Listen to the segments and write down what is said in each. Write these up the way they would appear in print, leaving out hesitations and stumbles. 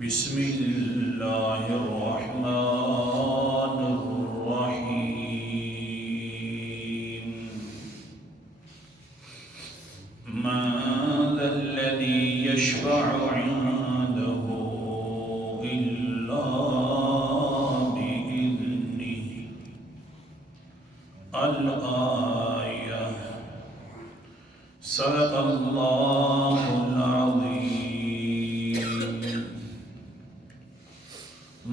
بسم اللہ الرحمن الرحیم من ذا الذی یشفع عنده الا بإذنه الآیہ صدق اللہ العظیم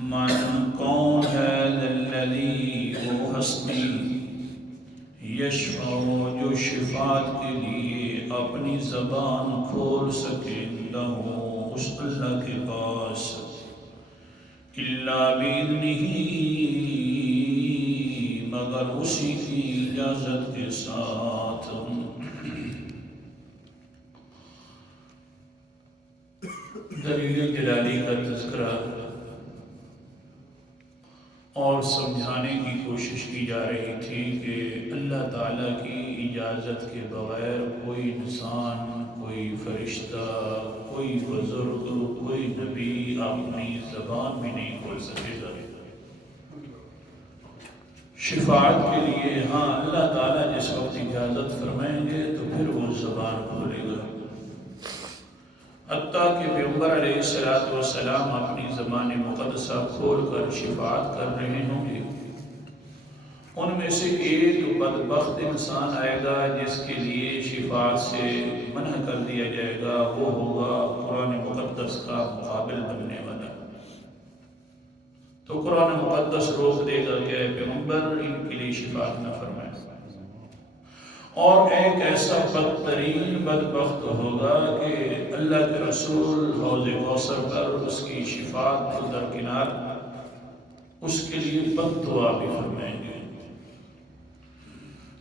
من کون ہے الذی وہ ہستی یشفع جو شفاعت کے لیے اپنی زبان کھول سکے لہو اس اللہ کے پاس الا باذنہ مگر اسی کی اجازت کے ساتھ دلیل جلالی کا تذکرہ اور سمجھانے کی کوشش کی جا رہی تھی کہ اللہ تعالیٰ کی اجازت کے بغیر کوئی انسان، کوئی فرشتہ، کوئی بزرگ، کوئی نبی اپنی زبان بھی نہیں کھول سکے گا۔ شفاعت کے لیے ہاں اللہ تعالیٰ جس وقت اجازت فرمائیں گے تو پھر وہ زبان کھولے گا۔ حتیٰ کہ پیغمبر علیہ السلام اپنی زبان مقدسہ کھول کر شفاعت کر رہے ہوں گے، ان میں سے ایک بدبخت انسان آئے گا جس کے لیے شفاعت سے منع کر دیا جائے گا، وہ ہوگا قرآن مقدس کا مقابل بننے والا۔ تو قرآن مقدس روک دے گا کہ اے پیغمبر ان کے لیے شفاعت نہ فرمائے، اور ایک ایسا بدترین بدبخت ہوگا کہ اللہ کے رسول حوض کوثر پر اس کی شفاعت کو درکنار اس کے لیے بد دعا بھی فرمائیں گے۔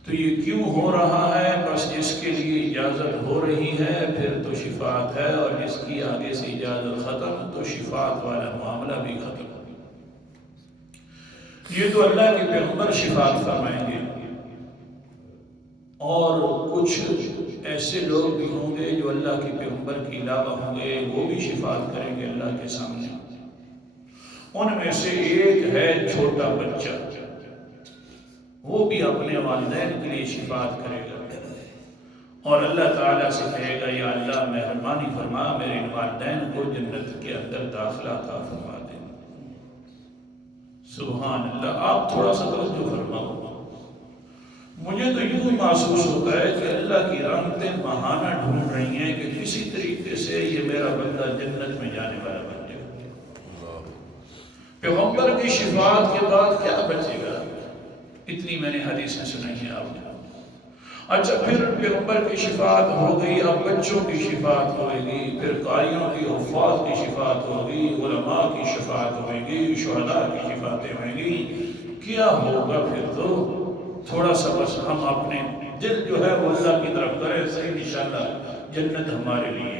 تو یہ کیوں ہو رہا ہے؟ بس جس کے لیے اجازت ہو رہی ہے پھر تو شفاعت ہے، اور جس کی آگے سے اجازت ختم تو شفاعت والا معاملہ بھی ختم۔ یہ تو اللہ کے پیغمبر شفاعت فرمائیں گے، اور کچھ ایسے لوگ بھی ہوں گے جو اللہ کے پیغمبر کے علاوہ ہوں گے، وہ بھی شفاعت کریں گے اللہ کے سامنے۔ ان میں سے ایک ہے چھوٹا بچہ، وہ بھی اپنے والدین کے لیے شفاعت کرے گا، اور اللہ تعالیٰ سے کہے گا یا اللہ مہربانی فرما میرے والدین کو جنت کے اندر داخلہ عطا فرما دے۔ سبحان اللہ! آپ تھوڑا سا توجہ فرماؤ۔ مجھے تو یوں محسوس ہوتا ہے کہ اللہ کی رحمتیں بہانہ ڈھونڈ رہی ہیں کہ کسی طریقے سے یہ میرا بندہ جنت میں جانے والا بن جائے۔ پیغمبر کی شفاعت کے بعد کیا بچے گا؟ اتنی میں نے حدیثیں سنائی ہیں آپ نے۔ اچھا، پھر پیغمبر کی شفاعت ہو گئی، اب بچوں کی شفاعت ہوئے گی، پھر قاریوں کی، حفاظ کی شفاعت ہوگی، علماء کی شفاعت ہوئے گی، شہداء کی شفاعتیں ہوئیں گی۔ کیا ہوگا پھر؟ تو تھوڑا سا بس ہم اپنے دل جو ہے وہ اللہ کی طرف کریں، صحیح انشاءاللہ جنت ہمارے لیے ہے۔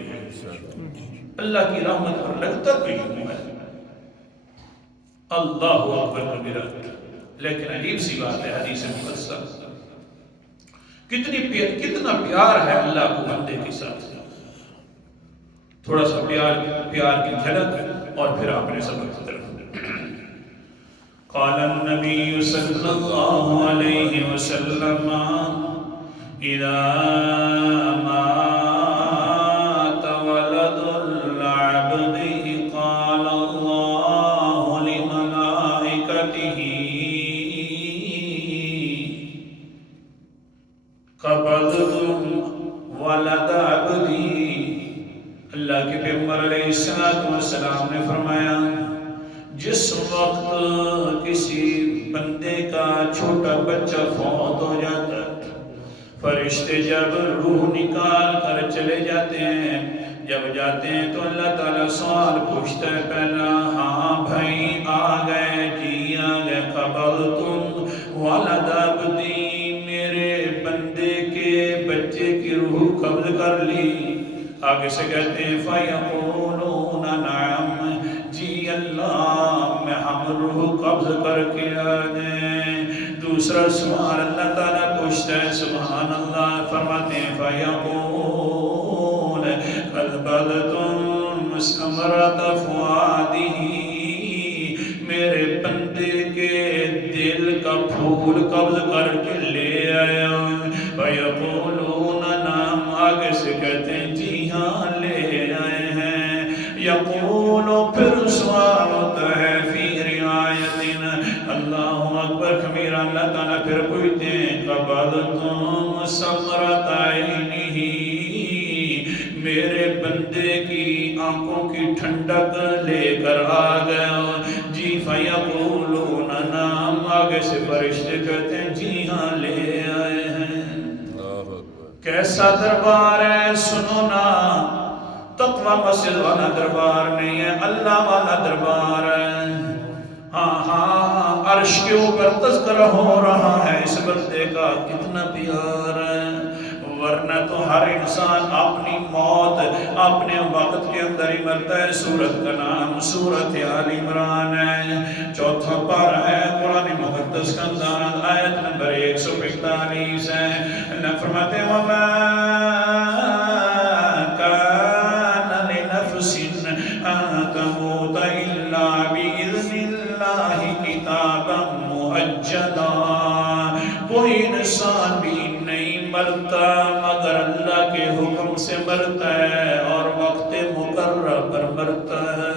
اللہ کی رحمت پر لگتا تو یوں ہے، اللہ اکبر کبیرہ۔ لیکن عجیب سی بات ہے، حدیث مقدسہ کتنا پیار ہے اللہ کو بندے کے ساتھ۔ تھوڑا سا پیار کی جھلک اور پھر آپ نے سبق کی طرف۔ قال النبي صلى الله عليه وسلم إذا مات ولد العبد قال الله لملائكته قبضتم ولد عبدي۔ اللہ کے پیغمبر علیہ السلام نے فرمایا جس وقت کسی بندے کا چھوٹا بچہ فوت ہو جاتا ہے، فرشتے جب روح نکال کر چلے جاتے ہیں، جب جاتے ہیں تو اللہ تعالیٰ سوال پوچھتا ہے پہلا، ہاں بھائی آ گئے، جی آ گئے، قبضتم ولد عبدی، میرے بندے کے بچے کی روح قبض کر لی؟ آگے سے کہتے ہیں فَيَقُولُونَ نَعَمْ، جی اللہ میں ہم روح قبض کر کے آئے۔ دوسرا سوال اللہ تعالیٰ پوچھتا ہے، سبحان اللہ، فرماتے ہیں فَيَقُولُ قَدْ بَلَغْتُمْ ثمرة فؤاد پھول قبض کر کے لے آیا. فَيَقُولُونَ نَعَمْ آگے سے کہتے ہیں جی ہاں لے آئے ہیں. یقول پھر سوال ہوتا ہے فی روایت اللہ اکبر کبیرہ اللہ تعالیٰ پھر پوچھتے ہیں قبضتم ثمرۃ عینہ میرے بندے کی آنکھوں کی ٹھنڈک لے کر آ گیا. جی فیقولون نعم آگے سے فرشتے کہتے ہیں جی ہاں لے آئے ہیں. کیسا دربار ہے سنو نا. تقوی مسجد والا دربار نہیں ہے اللہ والا دربار ہے. ہاں ہاں عرش کے اوپر تذکرہ ہو رہا ہے اس بندے کا کتنا پیار ہے. ورنہ تو ہر انسان اپنی موت اپنے وقت کے اندر ہی مرتا ہے. سورت کا نام سورت آل عمران ہے. 4 پارہ ہے قرآن مقدس کا انداز آیت نمبر 145 ہے. اللہ فرماتے ہیں وَمَا كَانَ لِنَفْسٍ أَن تَمُوتَ إِلَّا بِإِذْنِ اللَّهِ كِتَابًا مُؤَجَّلًا. کوئی انسان بھی نہیں مرتا مگر اللہ کے حکم سے مرتا ہے اور وقت مقرر پر مرتا ہے.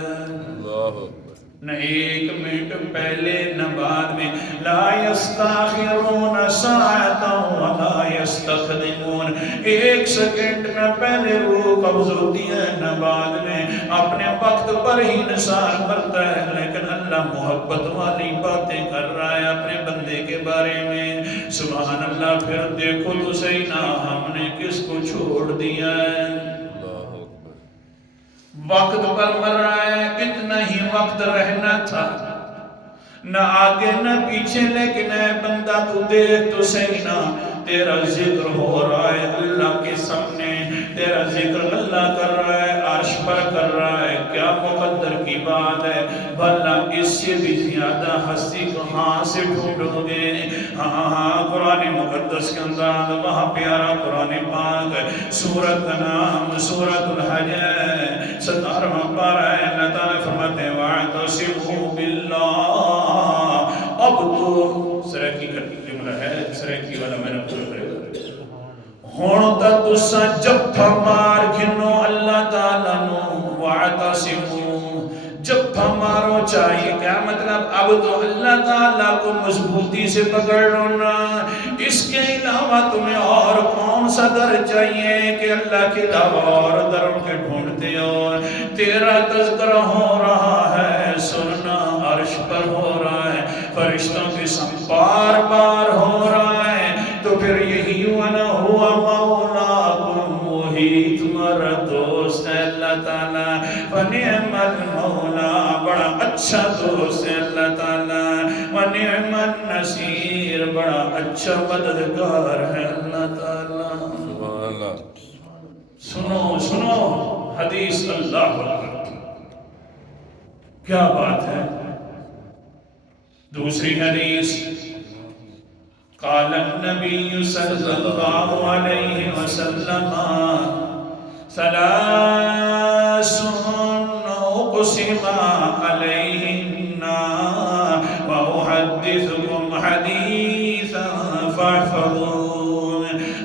نہ 1 منٹ پہلے نہ بعد میں. لا يستاخرون ساعة ولا يستقدمون. 1 سیکنڈ نہ پہلے روح قبض ہوتی ہے نہ بعد میں. اپنے وقت پر ہی انسان مرتا ہے. لیکن اللہ محبت والی باتیں کر رہا ہے اپنے بندے کے بارے میں. سبحان اللہ. پھر دیکھو تو صحیح نا ہم نے کس کو چھوڑ دیا ہے. وقت پر مر رہا ہے. اتنا ہی وقت رہنا تھا نہ آگے نہ پیچھے. لیکن اے بندہ تو دیکھ تو صحیح نا تیرا ذکر ہو رہا ہے اللہ کے سامنے. تیرا ذکر اللہ کر رہا ہے عرش پر کر رہا ہے. کیا مقدر کی بات ہے. بھلا اس سے بھی زیادہ ہستی کہاں سے ڈھونڈو گے. ہاں ہاں قرآن مقدس کے انداز وہاں پیارا قرآن پاک سورت کا نام سورت الحج 17واں پارہ ہے. اللہ تعالیٰ فرماتے ہیں وَاعْتَصِمُوا بِاللَّهِ. اب تو سرکی کا جملہ ہے سرکی والا میں نے پورا کرے گا. ہون تا تسا جفا مار گھنو اللہ تعالیٰ نو. وَاعْتَصِمُوا جفا مارو چاہیے. کیا مطلب اب تو اللہ تعالیٰ کو مضبوطی سے پکڑ لو نا. اس کے علاوہ تمہیں اور کون سا در چاہیے کہ اللہ کے علاوہ اور دروں کے ڈھونڈتے ہو. تیرا تذکرہ ہو رہا ہے سننا عرش پر ہو رہا ہے فرشتوں کے ساتھ بار بار ہو رہا ہے. تو پھر یہی وانا ہوا مولاکم وہی تمہارا دوست ہے اللہ تعالیٰ. وَنِعْمَ الْمَوْلَى بڑا اچھا دوست ہے اللہ تعالیٰ. وَنِعْمَ النَّصِيرُ بڑا اچھا مددگار ہے اللہ تعالیٰ. سنو سنو حدیث اللہ اکبر کیا بات ہے. دوسری حدیث قال النبی صلی اللہ علیہ وسلم ثلاث اقسم علیہن واحدثکم حدیثا فاحفظون.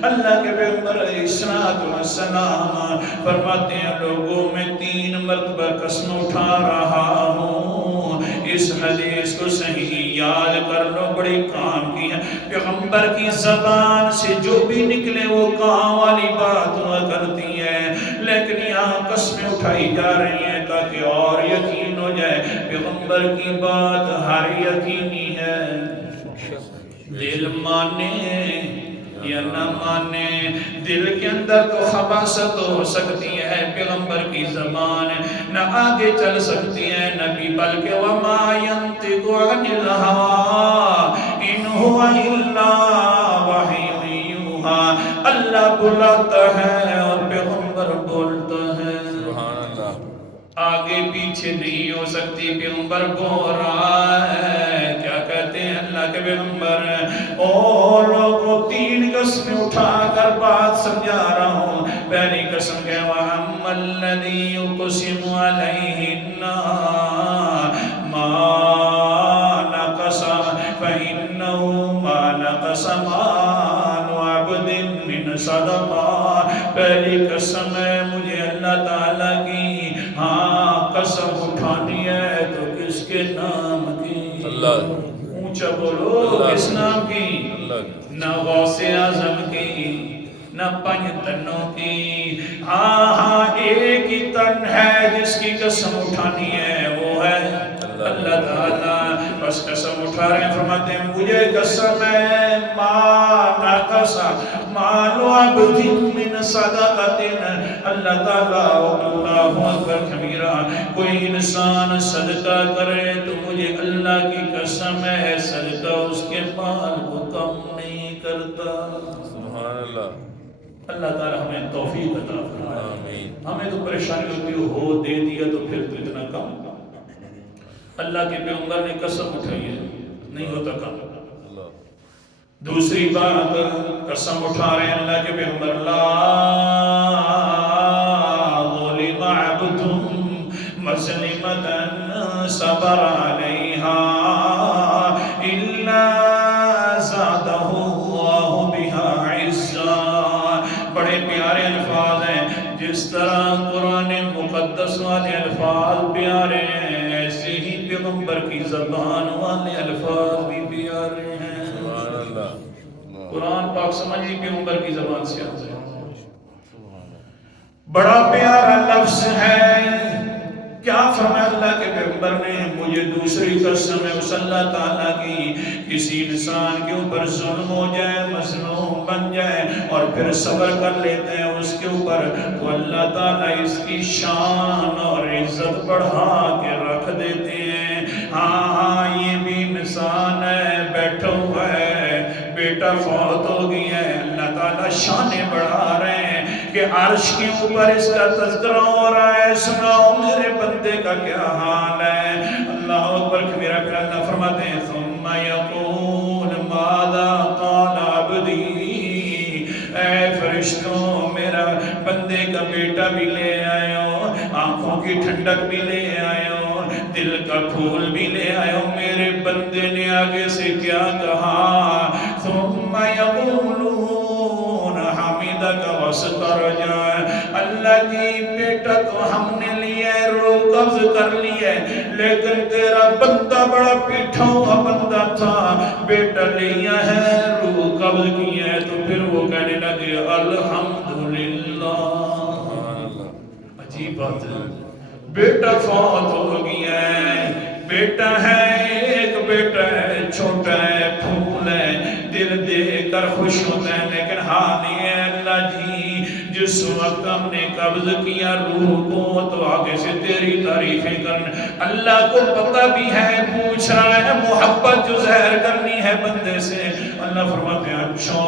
اللہ کے پیغمبر علیہ السلام فرماتے ہیں لوگوں میں 3 مرتبہ قسم اٹھا رہا ہوں. اس حدیث کو صحیح یاد کر لو بڑی کام کی ہے. پیغمبر کی زبان سے جو بھی نکلے وہ کام والی بات ہوا کرتی ہے. لیکن یہاں قسمیں اٹھائی جا رہی ہیں تاکہ اور یقین ہو جائے پیغمبر کی بات ہر یقینی ہے. دل مانے یا نہ مانے دل کے اندر تو خباثت ہو سکتی ہے. پیغمبر کی زبان نہ آگے چل سکتی ہے نبی بلکہ وما ينطق عن الهوى ان هو الا وحی یوحی. اللہ بلاتا ہے اور پیغمبر بولتا ہے. سبحان اللہ. آگے پیچھے نہیں ہو سکتی. پیغمبر بول رہا ہے. کیا کہتے ہیں اللہ کے پیغمبر اور لوگوں 3 قسمیں اٹھا کر بات سمجھا رہا ہوں. پہلی قسم کہ وَأَمَّا الَّذِي يُقْسِمُ عَلَيْهِنَّ مَا نَقَصَ فَإِنَّهُ مَا اٹھانی ہے تو کس کے نام کی؟ اللہ اونچا بولو، کس نام کی؟ نہ غوث اعظم کی، نہ پنج تنوں کی، ہاں ہاں ایک ہی تن ہے جس کی قسم اٹھانی ہے، وہ ہے اللہ تعالیٰ۔ بس قسم اٹھا رہے ہیں، فرماتے ہیں مجھے قسم ہے ما نقص مال عبد من صدقۃ، اللہ تعالیٰ اللہ اکبر کبیرہ، کوئی انسان صدقہ کرے تو مجھے اللہ کی قسم ہے صدقہ اس کے مال کو کم نہیں کرتا۔ سبحان اللہ۔ اللہ تعالیٰ ہمیں توفیق عطا فرمائے۔ آمین۔ ہمیں تو پریشانی ہوتی ہو دے دیا تو پھر تو اتنا کم۔ اللہ کے پیغمبر نے قسم اٹھائی ہے، نہیں ہوتا کم۔ دوسری بات قسم اٹھا رہے ہیں اللہ کے پیغمبر، لا ظلم عبد مظلمة صبر علیہا الا زادہ اللہ بہا عزا۔ بڑے پیارے الفاظ ہیں، جس طرح قرآن مقدس والے الفاظ پیارے ہیں، ایسے ہی پیغمبر کی زبان والے الفاظ بھی پیارے ہیں۔ قرآن پاک سمجھیں پیغمبر کی زبان سے آتا ہے، بڑا پیارا لفظ ہے۔ کیا فرمایا اللہ کے پیغمبر نے؟ مجھے دوسری قسم ہے اس اللہ تعالیٰ کی، کسی انسان کے اوپر ظلم ہو جائے، مظلوم بن جائے اور پھر صبر کر لیتے ہیں اس کے اوپر، تو اللہ تعالیٰ اس کی شان اور عزت بڑھا کے رکھ دیتے ہیں۔ ہاں ہاں یہ بھی انسان ہے، بیٹھا ہوا ہے، بیٹا فوت ہو گیا ہے، اللہ تعالیٰ شانیں بڑھا رہے ہیں کہ عرش کے اوپر اس کا تذکرہ ہو رہا ہے، سناؤ میرے بندے کا کیا حال ہے۔ اللہ اکبر کبیرہ۔ پھر اللہ فرماتے ہیں ثم یقول ماذا قال عبدی، اے فرشتوں میرا بندے کا بیٹا بھی لے آئے ہو، آنکھوں کی ٹھنڈک بھی لے آئے ہو، دل کا پھول بھی لے آئے ہو، میرے بندے نے آگے سے کیا کہا؟ ثم یقولون حمیدک واسترجع، اللہ جی بیٹا تو ہم نے لیا ہے، روح قبض کر لیا ہے، لیکن تیرا بندہ بڑا پیٹھا ہوا بندہ تھا، بیٹا لیا ہے، روح قبض کیا ہے، تو پھر وہ کہنے لگے الحمدللہ۔ عجیب بات ہے، بیٹا فوت ہو گیا ہے، بیٹا ہے، ایک بیٹا ہے، چھوٹا ہے، پھول ہے، دل دے کر خوش ہوتا ہے، لیکن حال یہ ہے اللہ جی جس وقت ہم نے قبض کیا روح کو تو آگے سے تیری تعریفیں کرنا، اللہ کو پتہ بھی ہے، پوچھ رہا ہے، محبت جو ظاہر کرنی ہے بندے سے۔ اللہ فرماتے ہیں اچھا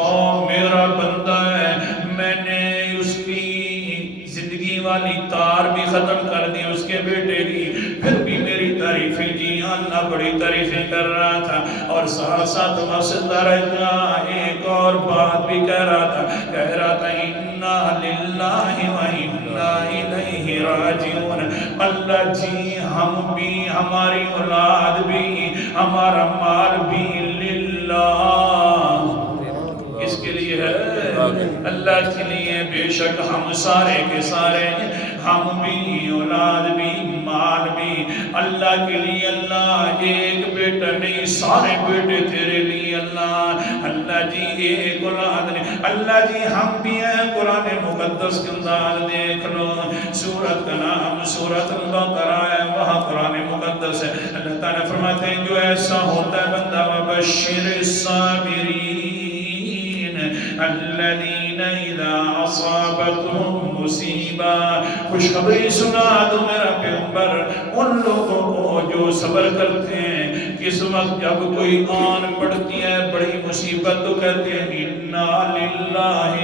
میرا بندہ ہے، میں نے اس کی زندگی والی تار بھی ختم کر دی اس کے بیٹے کی، پھر بھی میری تعریفیں کی۔ اللہ بڑی تعریفیں کر رہا تھا اور ساتھ ساتھ مسترجع ایک اور بات بھی کہہ رہا تھا انا للہ و انا الیہ راجعون، اللہ جی ہم بھی، ہماری اولاد بھی، ہمارا مال بھی للہ، کس کے لیے ہے؟ اللہ کے لیے۔ بے شک ہم سارے کے سارے، ہم بھی، اولاد بھی، مال بھی اللہ کے لیے۔ اللہ ایک بیٹا نہیں، سارے بیٹے تیرے لیے اللہ۔ اللہ جی ایک اولاد نہیں، اللہ جی ہم بھی ہیں۔ قرآن مقدس کے انداز دیکھ لو، سورت کا نام سورت البقرہ ہے، وہاں قرآن مقدس ہے۔ اللہ تعالیٰ فرماتے ہیں جو ایسا ہوتا ہے بندہ وبشر الصابرین الذین اذا اصابتهم مصیبہ، خوشخبری سنا دو میرا پیغمبر ان لوگوں کو جو صبر کرتے ہیں، کس وقت جب کوئی آن پڑتی ہے بڑی مصیبت تو کہتے ہیں انا للہ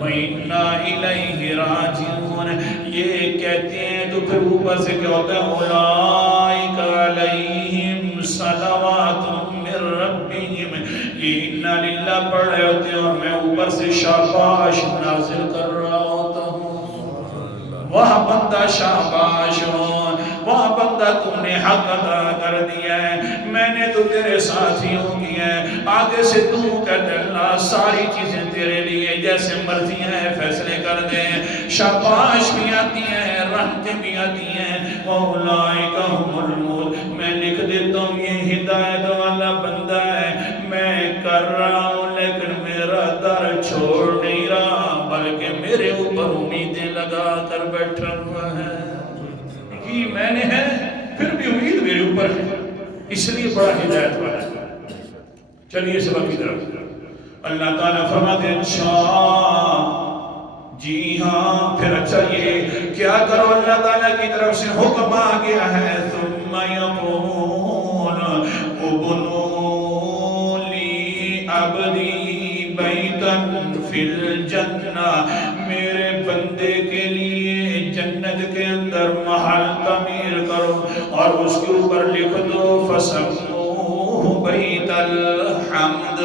و انا الیہ راجعون، یہ کہتے ہیں تو پھر اوپر سے کیا ہوتا ہے اولئک علیہم صلوات من ربہم، یہ انا للہ پڑھ رہے ہوتے ہیں اور میں اوپر سے شاباش نازل کر رہا ہوتا ہوں، وہاں بندہ شاباش ہو، وہاں بندہ بندہ تو نے حق ادا کر دیا ہے، میں نے تو تیرے ساتھیوں کی ہے، آگے سے تو کہتے اللہ ساری چیزیں تیرے لیے، جیسے مرضی ہیں فیصلے کر دیں، شاباش بھی آتی ہیں، رحمتیں بھی آتی ہیں، وَأُولَٰئِكَ هُمُ الْمُهْتَدُونَ۔ میں لکھ دیتا ہوں یہ ہدایت والا بندہ ہے، میں کر رہا ہوں لیکن میرا در چھوڑ نہیں رہا، بلکہ میرے اوپر امیدیں لگا کر بیٹھا ہوا ہے، کہ میں نے ہے پھر بھی امید میرے اوپر ہے، اس لیے بڑا ہدایت والا ہے۔ چلیے سبق کی طرف۔ اللہ تعالیٰ فرماتے ہیں اچھا جی ہاں، پھر اچھا یہ کیا کرو، اللہ تعالیٰ کی طرف سے حکم آ گیا ہے، ثم یقول ابنوا لی عبدی بیتا فی الجنہ، میرے بندے کے لیے جنت کے اندر محل تعمیر کرو اور اس کے اوپر لکھ دو فسموہ بیت الحمد،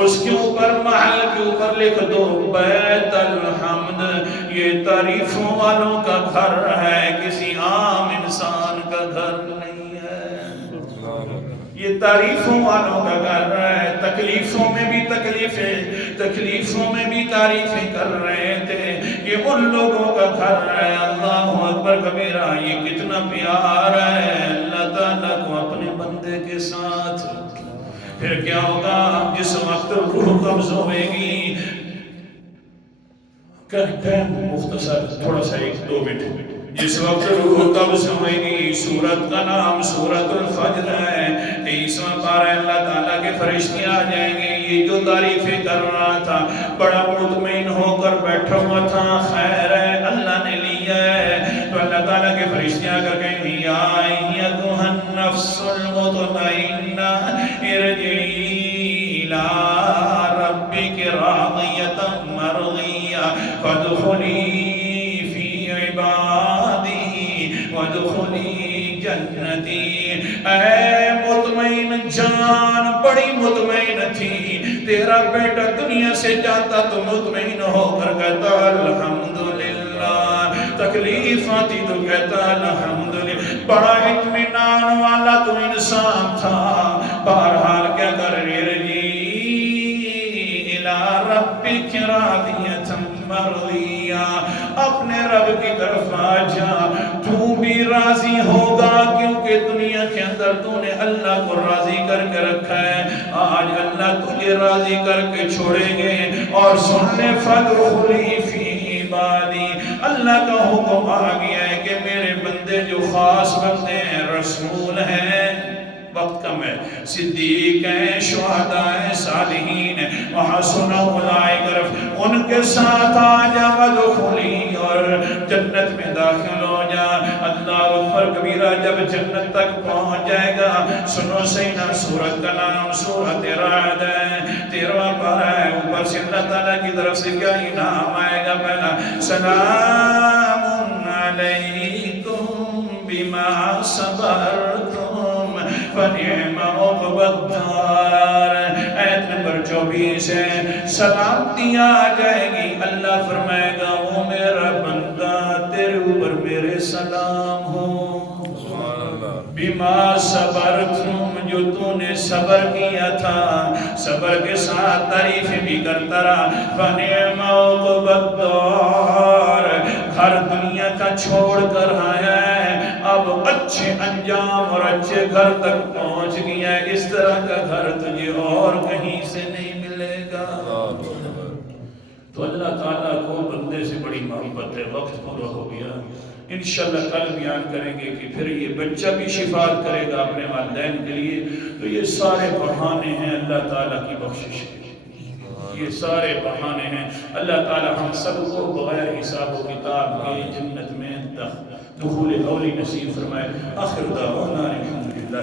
اس کے اوپر محل کے اوپر لکھ دو بیت الحمد، یہ تعریفوں والوں کا گھر ہے، کسی عام انسان کا گھر نہیں ہے، یہ تعریفوں والوں کا گھر ہے، تکلیفوں میں بھی تکلیفوں میں بھی تعریفیں کر رہے تھے، یہ ان لوگوں کا گھر ہے۔ اللہ اکبر کبیرہ، یہ کتنا پیار ہے اللہ تعالیٰ کو اپنے بندے کے ساتھ۔ پھر کیا ہوگا جس وقت روح قبض ہوئے گی، کہتے ہیں مختصر تھوڑا سا 1-2 منٹ، جس وقت روح قبض ہوئے گی، سورت کا نام سورت الفجر ہے، 23واں پارہ، اللہ تعالیٰ کے فرشتے آ جائیں گے، یہ جو تعریفیں کر رہا تھا بڑا مطمئن ہو کر بیٹھا ہوا تھا، خیر ہے اللہ نے لیا ہے، تو اللہ تعالیٰ کے فرشتے آ کر کہیں گے یا ایتھا النفس المطمئنہ ارجعی الی ربک راضیۃ مرضیہ فادخلی فی عبادی وادخلی جنتی۔ اے مطمئن جان، بڑی مطمئن تھی، تیرا بیٹا دنیا سے جاتا تو مطمئن ہو کر کہتا الحمدللہ، تکلیف آتی تو کہتا الحمدللہ، بڑا اطمینان والا تو انسان تھا، بہرحال کیا کر رجی الی ربک راضیۃ مرضیہ، اپنے رب کی طرف آ جا، تو بھی راضی ہوگا، کیونکہ دنیا کے اندر تو نے اللہ کو راضی کر کے رکھا ہے، آج اللہ تجھے راضی کر کے چھوڑیں گے، اور سن لے فادخلی فی عبادی، اللہ کا حکم آ گیا ہے کہ میرے بندے جو خاص بندے ہیں، رسول ہیں، وقت کم ہے، صدیق ہیں، شہداء ہیں، صالحین ہیں، وحسن اولئک رفیقا، ان کے ساتھ آ جا وادخلی، اور جنت میں داخل ہو جا۔ اللہ اکبر کبیرہ، جب جنت تک پہنچ جائے گا، سنو سینا، سورت کا نام سورت رعد ہے، 13واں پارہ ہے، اوپر سے اللہ تعالیٰ کی طرف سے کیا انعام آئے گا؟ پہلا سلام علیکم بما صبرتم فنعم عقبی الدار، آیت نمبر 24 ہے، سلامتی آ جائے گی، اللہ فرمائے گا وہ میرا بندہ تیرے اوپر میرے سلام ہو، بما صبرتم، جو تو نے صبر کیا تھا، صبر کے ساتھ تعریفیں بھی کرتا رہا، فنعم عقبی الدار، گھر دنیا کا چھوڑ کر آیا ہے، اب اچھے انجام اور اچھے گھر تک پہنچ گیا ہے، اس طرح کا گھر تجھے اور کہیں سے نہیں ملے گا۔ تو اللہ تعالیٰ کو بندے سے بڑی محبت ہے۔ وقت پورا ہو گیا، انشاءاللہ کل بیان کریں گے کہ پھر یہ بچہ بھی شفاعت کرے گا اپنے والدین کے لیے، تو یہ سارے بہانے ہیں اللہ تعالیٰ کی بخشش کے، یہ سارے بہانے ہیں۔ اللہ تعالیٰ ہم سب کو بغیر حساب و کتاب کے جنت میں دخول اولی نصیب فرمائے۔ آخر دعوانا الحمدللہ۔